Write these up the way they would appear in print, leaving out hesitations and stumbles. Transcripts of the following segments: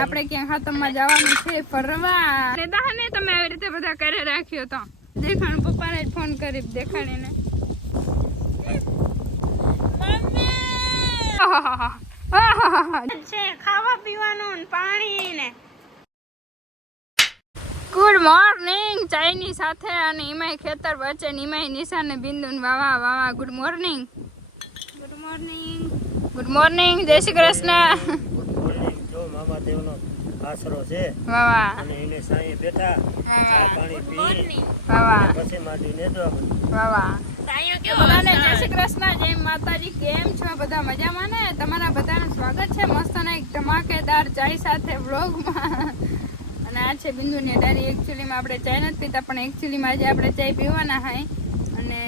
આપણે ક્યાં હાથમાં જવાનું છે ફરવા ને તમે આવી રીતે બધા કરે રાખ્યો તો દેખાણ પપ્પાને ફોન કરી દેખાડીને છે ખાવા પીવાનું પાણી ને ગુડ મોર્નિંગ ચાયની સાથે અને ઈમાય ખેતર વચ્ચે ઈમાય નિશા ને બિંદુ ને વાવા વાવા good morning good morning good morning જય શ્રી કૃષ્ણ જો મામા દેવનો આશરો છે વાવા અને એને સાંઈ બેઠા ચા પાણી પી વાવા પછી માંડીને દો વાવા બધાને જય શ્રી કૃષ્ણ જય માતાજી કેમ છો બધા મજામાં ને તમારા બધાનું સ્વાગત છે મસ્ત ને એક ધમાકેદાર ચાય સાથે વ્લોગમાં અને આ છે બિંદુની અડારી એકચ્યુઅલીમાં આપણે ચાય નથી પીતા પણ એકચ્યુઅલીમાં આજે આપણે ચાય પીવાના હોય અને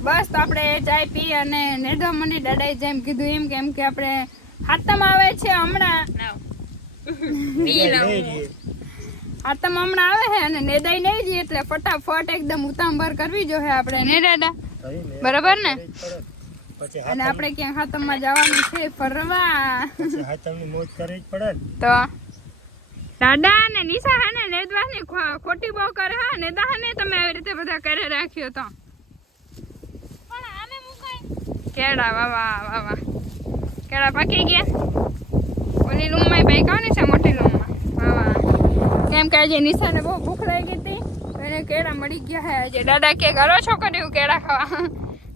બસ તો આપણે ચાય પી અને નેડો મને દાદાએ જેમ કીધું એમ કેમ કે આપણે હાથમ આવે છે હમણાં હાથમ હમણાં આવે છે અને નેદાઈ નહીં જઈએ એટલે ફટાફટ એકદમ ઉતાંબર કરવી જોઈએ આપણે ને દાદા બરાબર ને અને આપણે ક્યાં હાથમમાં જવાનું છે ફરવા હાથમની મોજ કરવી જ પડે તો દાદા ને નિશા હે ને નેદવાની ખોટી બહુ કરે હા નેદા ને તમે આવી રીતે બધા કરે રાખ્યો તો પણ આમે મુકાય કેળા વાવા વાવા કેળા પાકી ગયા ઓલી રૂમમાં પાક્યા ને છે મોટી રૂમમાં વાવા કેમ કે આજે નિશાને બહુ ભૂખ લાગી હતી તો એને કેળા મળી ગયા હે આજે દાદા કે કરો છોકરીઓ કેળા ખાવા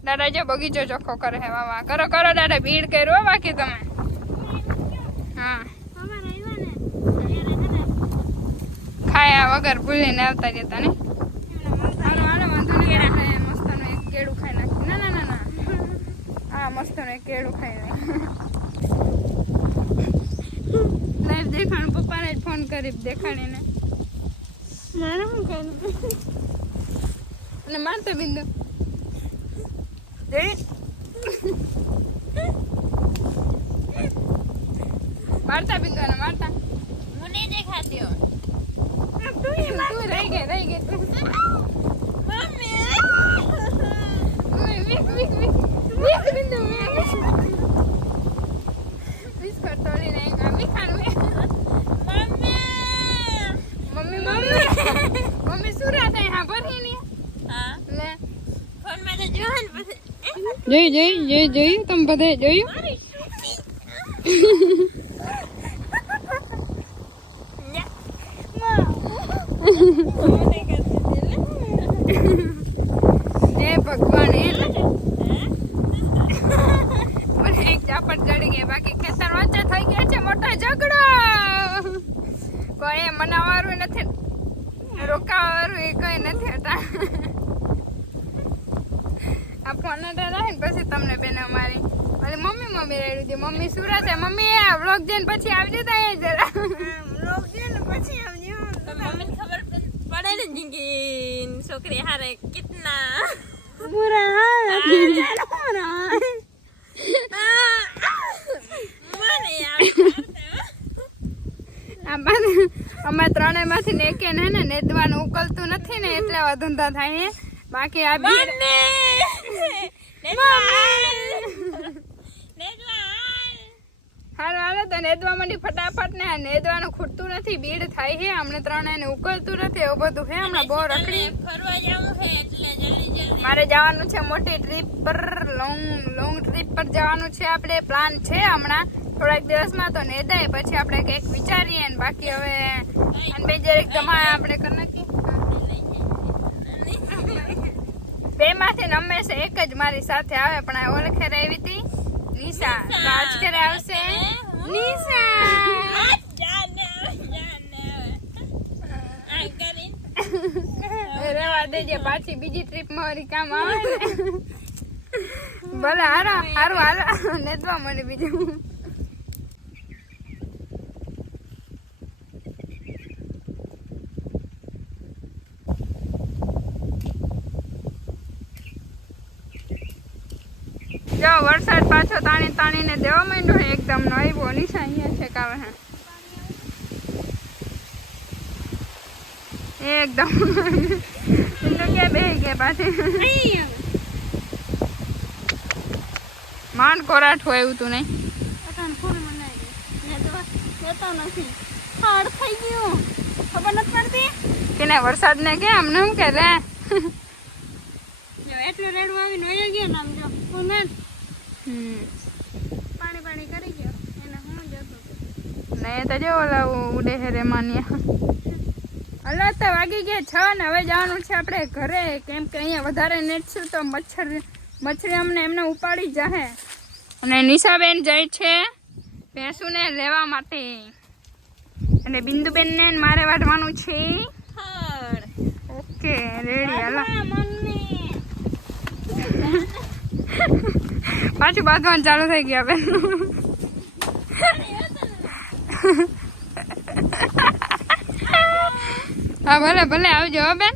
દાદા જો બગીચો ચોખ્ખો કરે હે વાવા કરો કરો દાદા ભીડ કર્યો બાકી તમે હા ખાયા વગર ભૂલીને આવતા જતા ને હાલો વાંધો નહીં મસ્તનું એક કેળું ખાઈ નાખી ના ના ના ના હા મસ્તનું એક કેળું ખાઈ નાખી લાઈવ દેખાણ પપ્પાને જ ફોન કરી દેખાડીને મારે શું કરું અને મારતો બિંદુ મારતા બિંદુ અને મારતા હું નહીં દેખાતી હો તું રહી ગઈ તું મમ્મી વીક બિંદુ બિસ્કટ તોડી નહીં મમ્મી ખાનું મમ્મી સુરા થાય હા ભરી ની હા લે ફોન માં તો જોહન પછી જોઈ તમે બધે જોયું ભગવાન મને એક ચાપટ ચડી ગઈ બાકી ખેતર વચ્ચે થઈ ગયા છે મોટો ઝઘડો કોઈ મનાવાળું નથી રોકાવાળું એ કઈ નથી હતા આ ફોન રહે ને પછી તમને બેન અમારી મમ્મી રેડું છે મમ્મી સુરા છે મમ્મી આ વ્લોગ જઈને પછી આવી જતા અહીંયા જરા વ્લોગ જઈને પછી આવજો મમ્મી ખબર પડે ને જિંદગી છોકરી હારે કિતના बुरा અમે ત્રણેય માંથી ને એકે ને નેદવાનું ઉકલતું નથી ને એટલે ધંધા થાય બાકી આ હાલો હાલો તો નેદવા માંડી ફટાફટ ને નેદવાનું ખૂટતું નથી ભીડ થાય છે અમને ત્રણેય ને ઉકલતું નથી એવું બધું છે હમણાં બહુ રખડી ફરવા જવું છે એટલે જલ્દી મારે જવાનું છે મોટી ટ્રીપ પર લોંગ ટ્રીપ પર જવાનું છે આપણે પ્લાન છે હમણાં થોડાક દિવસમાં તો નેદાય પછી આપણે કંઈક વિચારીએ ને બાકી હવે બે જરીક ધમા આપણે કરી નાખીએ બે માંથી હંમેશા એક જ મારી સાથે આવે પણ આ ઓળખે આવી હતી નિશા આજ કરે આવશે નિશા રેવા દેજે પાછી બીજી ટ્રીપ માં વળી કામ આવે ને ભલે હારું હાલો નેદવા મને બીજું જો વરસાદ પાછો તાણીને દેવા માંડ્યો હે એકદમ નો આવ્યો નિશા અહીંયા છે કાવે હે એકદમ બિંદુ ક્યાં બેહી ગયા પાછી માંડ કોરાઠ હોય એવું તું નહીં ખડ થઈ ગયું ખબર નથી પડતી કે ને વરસાદ ને કે અમને શું કે લે જો એટલું રેડું આવીને વયો ગયો ને આમ જો ઉમેન હમ પાણી પાણી કરી ગયો એને હું જતો નહીં તો જો ઓલા ઉડે હે રે માન્યા હલો તો વાગી ગયા 6 ને હવે જવાનું છે આપણે ઘરે કેમ કે અહીંયા વધારે નેટશું તો મચ્છરી અમને એમને ઉપાડી જ જાહે અને નિશાબેન જાય છે ભેંસુને લેવા માટે અને બિંદુબેનને મારે વાઢવાનું છે ખડ ઓકે રેડી હાલો મમ્મી પાછું બાંધવાનું ચાલુ થઈ ગયા બેન હા ભલે ભલે આવજો હો બેન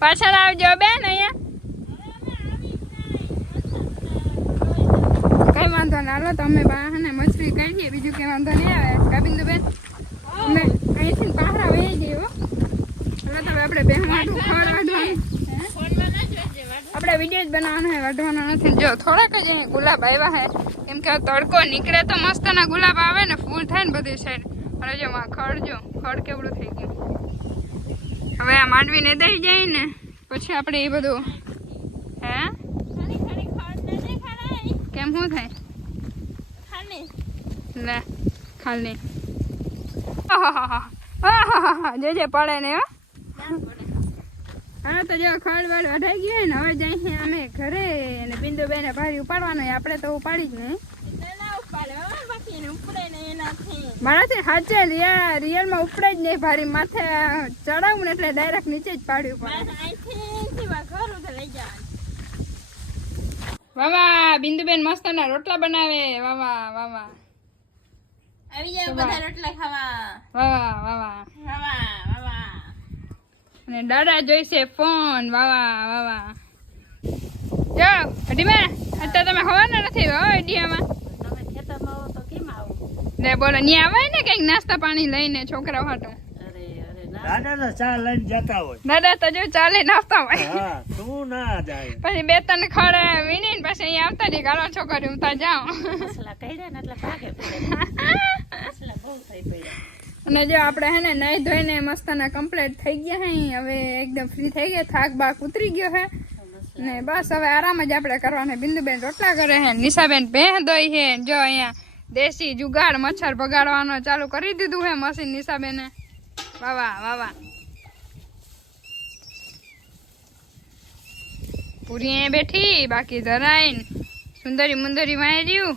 પાછળ આવજો બેન અહીંયા કઈ વાંધો ના હાલો તમે ને મછલી કાઢીએ બીજું કઈ વાંધો નહીં આવે કાબિંદુ બેન અમે અહીંથી પાહરા વહી ગઈ હો હવે તો આપણે બેહવાનું ખબર વાઢવાનું આપણે વિડીયો જ બનાવવાનો હે વાઢવાનો નથી જો થોડાક જ અહીં ગુલાબ આવ્યા હે કેમ કે તડકો નીકળે તો મસ્તના ગુલાબ આવે ને ફૂલ થાય ને બધી સાઈડ અને જો ખડ કેવડું થઈ ગયું હવે આ માંડવીને દઈ જાય ને પછી આપણે એ બધું હે કેમ શું થાય લે ખાલી જે પડે ને હા તો જો ખડ વડ વઢાઈ ગયું ને હવે જઈએ અમે ઘરે અને બિંદુબેને ભારી ઉપાડવાનો આપણે તો ઉપાડી જ નહીં મારાથી સાચે રિયલમાં ઉપડે જ નહીં ભારી માથે ચડાવું ને એટલે ડાયરેક્ટ નીચે જ પાડ્યું પડે વાવા બિંદુબેન મસ્તના રોટલા બનાવે વાવા વાવા આવી જાવ બધા રોટલા ખાવા વાવા વાવા વાવા વાવા અને દાદા જોઈશે ફોન વાવા વાવા જો હડીમાં અત્યારે તમે ખવાના નથી હો ઇડિયામાં તમે ખેતરમાં આવો તો કેમ આવો લે બોલો ની આવે ને કઈક નાસ્તા પાણી લઈને છોકરાઓ હાટું અરે દાદા તો ચા લઈને જતા હોય દાદા તો જો ચાલે નાસ્તા હોય હા તું ના જાય પછી બે ત્રણ ખડે વીણીને પછી અહીંયા આવતા નહીં ગાળો છોકરી હું ત્યાં જાઉં મસલા કર્યા ને એટલે ભાગે પડે મસલા બહુ થઈ પડ્યા અને જો આપણે હે ને નાઈ ધોઈને મસ્તના કમ્પ્લીટ થઈ ગયા હે હવે એકદમ ફ્રી થઈ ગયા થાક બાક ઉતરી ગયો હે ને બસ હવે આરામ જ આપણે કરવાના બિંદુબેન રોટલા કરે હે નિશાબેન ભેં દોઈ હે જો અહીંયા દેશી જુગાડ મચ્છર ભગાડવાનો ચાલુ કરી દીધું હે મશીન નિશાબેને વાવા વાવા પૂરી અહીંયા બેઠી બાકી ધરાઈને સુંદરી મુંદરી વાય રહ્યું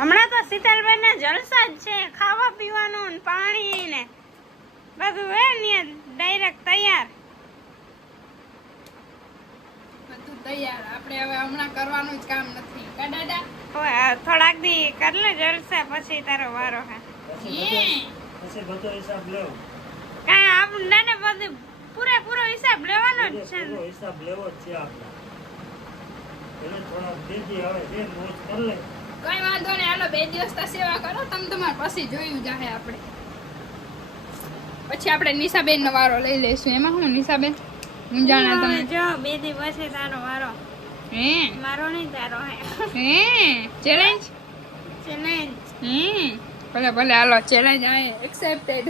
હમણાં તો શીતલબેન ના જલસા જ છે ખાવા પીવાનું ને પાણી ને બધું હે ને ડાયરેક્ટ તૈયાર બધું તૈયાર આપણે હવે હમણાં કરવાનું જ કામ નથી કા દાદા થોડાક દી કર લે જલસા પછી તારો વારો હે પછી બધો હિસાબ લેવો કાંઈ આપણે ને બધું પૂરેપૂરો હિસાબ લેવાનો જ છે પૂરો હિસાબ લેવો જ છે આપણે એને થોડા દેજી આવે બે મોજ કરી લે કઈ વાંધો નહીં હાલો 2 દિવસ તો સેવા કરો તમે તમારે પછી જોયું જાહે આપણે પછી આપણે નિશાબેન નો વારો લઈ લઈશું એમાં હું નિશાબેન હું જાણા તમે જો 2 દી પછી તારો વારો હે મારો નહીં તારો હે ચેલેન્જ ચેલેન્જ ભલે ભલે હાલો ચેલેન્જ આવે એક્સેપ્ટેડ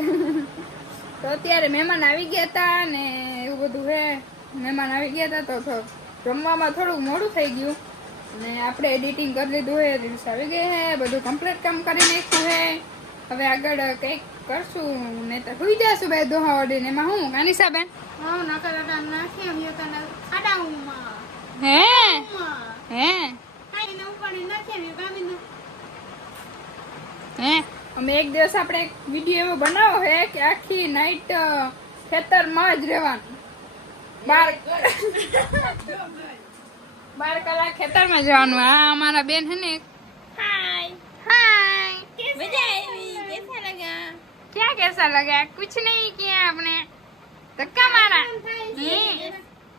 તો અત્યારે મહેમાન આવી ગયા હતા ને એવું બધું હે મહેમાન આવી ગયા હતા તો જમવામાં થોડુંક મોડું થઈ ગયું ને આપણે એડિટિંગ કરી લીધું હે રીલ્સ આવી ગઈ હે બધું કમ્પ્લીટ કામ કરી નાખ્યું હે હવે આગળ કંઈક કરશું ને તો સુઈ જશું બે દોહા ઓડીને એમાં હું કાનિશા બેન હું નકર નાખી આવ્યો તને ખાડાઉમાં હે હે ખાઈને ઉપાડી નાખી આવ્યો કામીને હે અમે એક દિવસ આપણે એક વિડીયો એવો બનાવો હે કે આખી નાઈટ ખેતરમાં જ રહેવાનું 12 કલાક ખેતરમાં જવાનું આ અમારા બેન હે ને हाय हाय मजा आई कैसा लगा क्या कैसा लगा कुछ नहीं किया आपने धक्का मारा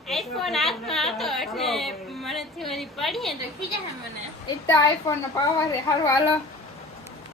आईफोन हाथમાં હતો એટલે મને થી ઓલી પડી તો ખીજા મને એક તો આઈફોન નો પાવર હારું હાલો